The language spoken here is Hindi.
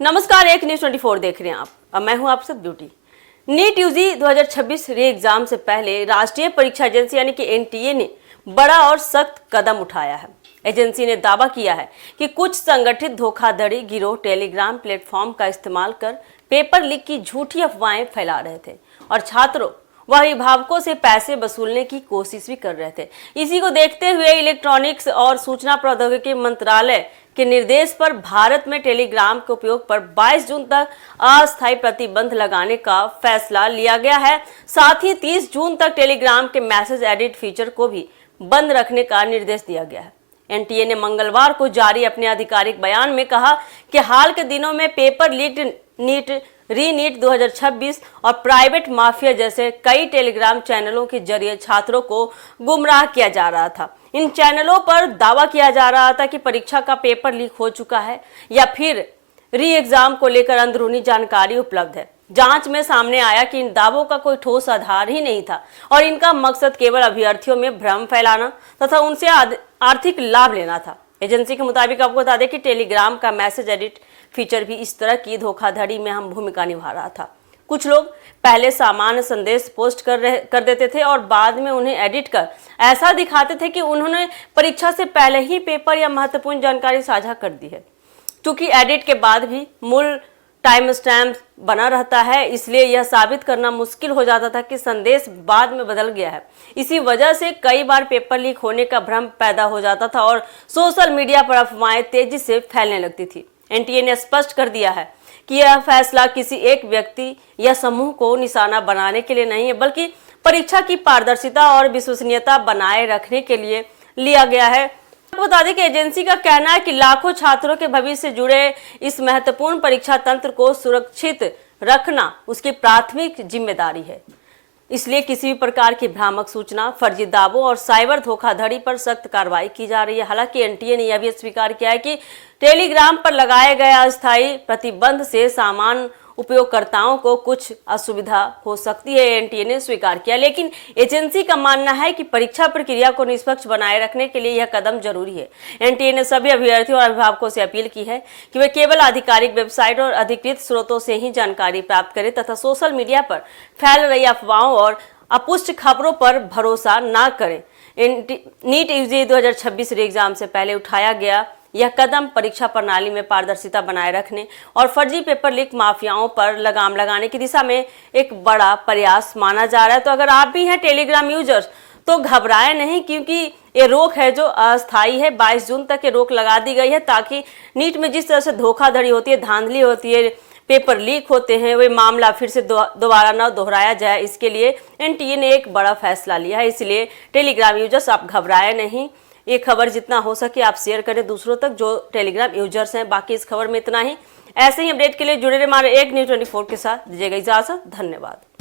नमस्कार, एक न्यूज 24 देख रहे हैं आप। अब मैं हूं आप सब ब्यूटी। नीट यूजी 2026 री एग्जाम से पहले राष्ट्रीय परीक्षा एजेंसी यानी कि एनटीए ने बड़ा और सख्त कदम उठाया है। एजेंसी ने दावा किया है कि कुछ संगठित धोखाधड़ी गिरोह टेलीग्राम प्लेटफॉर्म का इस्तेमाल कर पेपर लीक की झूठी अफवाहें फैला रहे थे और छात्रों व अभिभावकों से पैसे वसूलने की कोशिश भी कर रहे थे। इसी को देखते हुए इलेक्ट्रॉनिक्स और सूचना प्रौद्योगिकी मंत्रालय के निर्देश पर भारत में टेलीग्राम के उपयोग पर 22 जून तक अस्थायी प्रतिबंध लगाने का फैसला लिया गया है। साथ ही 30 जून तक टेलीग्राम के मैसेज एडिट फीचर को भी बंद रखने का निर्देश दिया गया है। एनटीए ने मंगलवार को जारी अपने आधिकारिक बयान में कहा कि हाल के दिनों में पेपर लीक नीट 2026 और प्राइवेट माफिया जैसे कई टेलीग्राम चैनलों के जरिए छात्रों को गुमराह किया जा रहा था। इन चैनलों पर दावा किया जा रहा था कि परीक्षा का पेपर लीक हो चुका है या फिर री एग्जाम को लेकर अंदरूनी जानकारी उपलब्ध है। जांच में सामने आया कि इन दावों का कोई ठोस आधार ही नहीं था और इनका मकसद केवल अभ्यर्थियों में भ्रम फैलाना तथा उनसे आर्थिक लाभ लेना था। एजेंसी के मुताबिक आपको बता दें कि टेलीग्राम का मैसेज एडिट फीचर भी इस तरह की धोखाधड़ी में अहम भूमिका निभा रहा था। कुछ लोग पहले सामान्य संदेश पोस्ट कर देते थे और बाद में उन्हें एडिट कर ऐसा दिखाते थे कि उन्होंने परीक्षा से पहले ही पेपर या महत्वपूर्ण जानकारी साझा कर दी है। क्योंकि एडिट के बाद भी मूल टाइम स्टैम्प बना रहता है, इसलिए यह साबित करना मुश्किल हो जाता था कि संदेश बाद में बदल गया है। इसी वजह से कई बार पेपर लीक होने का भ्रम पैदा हो जाता था और सोशल मीडिया पर अफवाहें तेजी से फैलने लगती थी। एनटीए ने स्पष्ट कर दिया है कि यह फैसला किसी एक व्यक्ति या समूह को निशाना बनाने के लिए नहीं है, बल्कि परीक्षा की पारदर्शिता और विश्वसनीयता बनाए रखने के लिए लिया गया है। बता दें कि एजेंसी का कहना है कि लाखों छात्रों के भविष्य से जुड़े इस महत्वपूर्ण परीक्षा तंत्र को सुरक्षित रखना उसकी प्राथमिक जिम्मेदारी है। इसलिए किसी भी प्रकार की भ्रामक सूचना, फर्जी दावों और साइबर धोखाधड़ी पर सख्त कार्रवाई की जा रही है। हालांकि एनटीए ने यह भी स्वीकार किया है कि टेलीग्राम पर लगाए गए अस्थायी प्रतिबंध से सामान्य उपयोगकर्ताओं को कुछ असुविधा हो सकती है, एनटीए ने स्वीकार किया। लेकिन एजेंसी का मानना है कि परीक्षा प्रक्रिया को निष्पक्ष बनाए रखने के लिए यह कदम जरूरी है। एनटीए ने सभी अभ्यर्थियों और अभिभावकों से अपील की है कि वे केवल आधिकारिक वेबसाइट और अधिकृत स्रोतों से ही जानकारी प्राप्त करें तथा सोशल मीडिया पर फैल रही अफवाहों और अपुष्ट खबरों पर भरोसा न करें। नीट यूजी 2026 री एग्जाम से पहले उठाया गया यह कदम परीक्षा प्रणाली में पारदर्शिता बनाए रखने और फर्जी पेपर लीक माफियाओं पर लगाम लगाने की दिशा में एक बड़ा प्रयास माना जा रहा है। तो अगर आप भी हैं टेलीग्राम यूजर्स तो घबराएं नहीं, क्योंकि ये रोक है जो अस्थायी है। 22 जून तक ये रोक लगा दी गई है ताकि नीट में जिस तरह से धोखाधड़ी होती है, धांधली होती है, पेपर लीक होते हैं, वे मामला फिर से दोबारा न दोहराया जाए, इसके लिए एनटीए ने एक बड़ा फैसला लिया है। इसलिए टेलीग्राम यूजर्स आप घबराए नहीं। ये खबर जितना हो सके आप शेयर करें दूसरों तक जो टेलीग्राम यूजर्स हैं। बाकी इस खबर में इतना ही। ऐसे ही अपडेट के लिए जुड़े रहे हमारे एक न्यूज 24 के साथ। दीजिएगा इजाजत। धन्यवाद।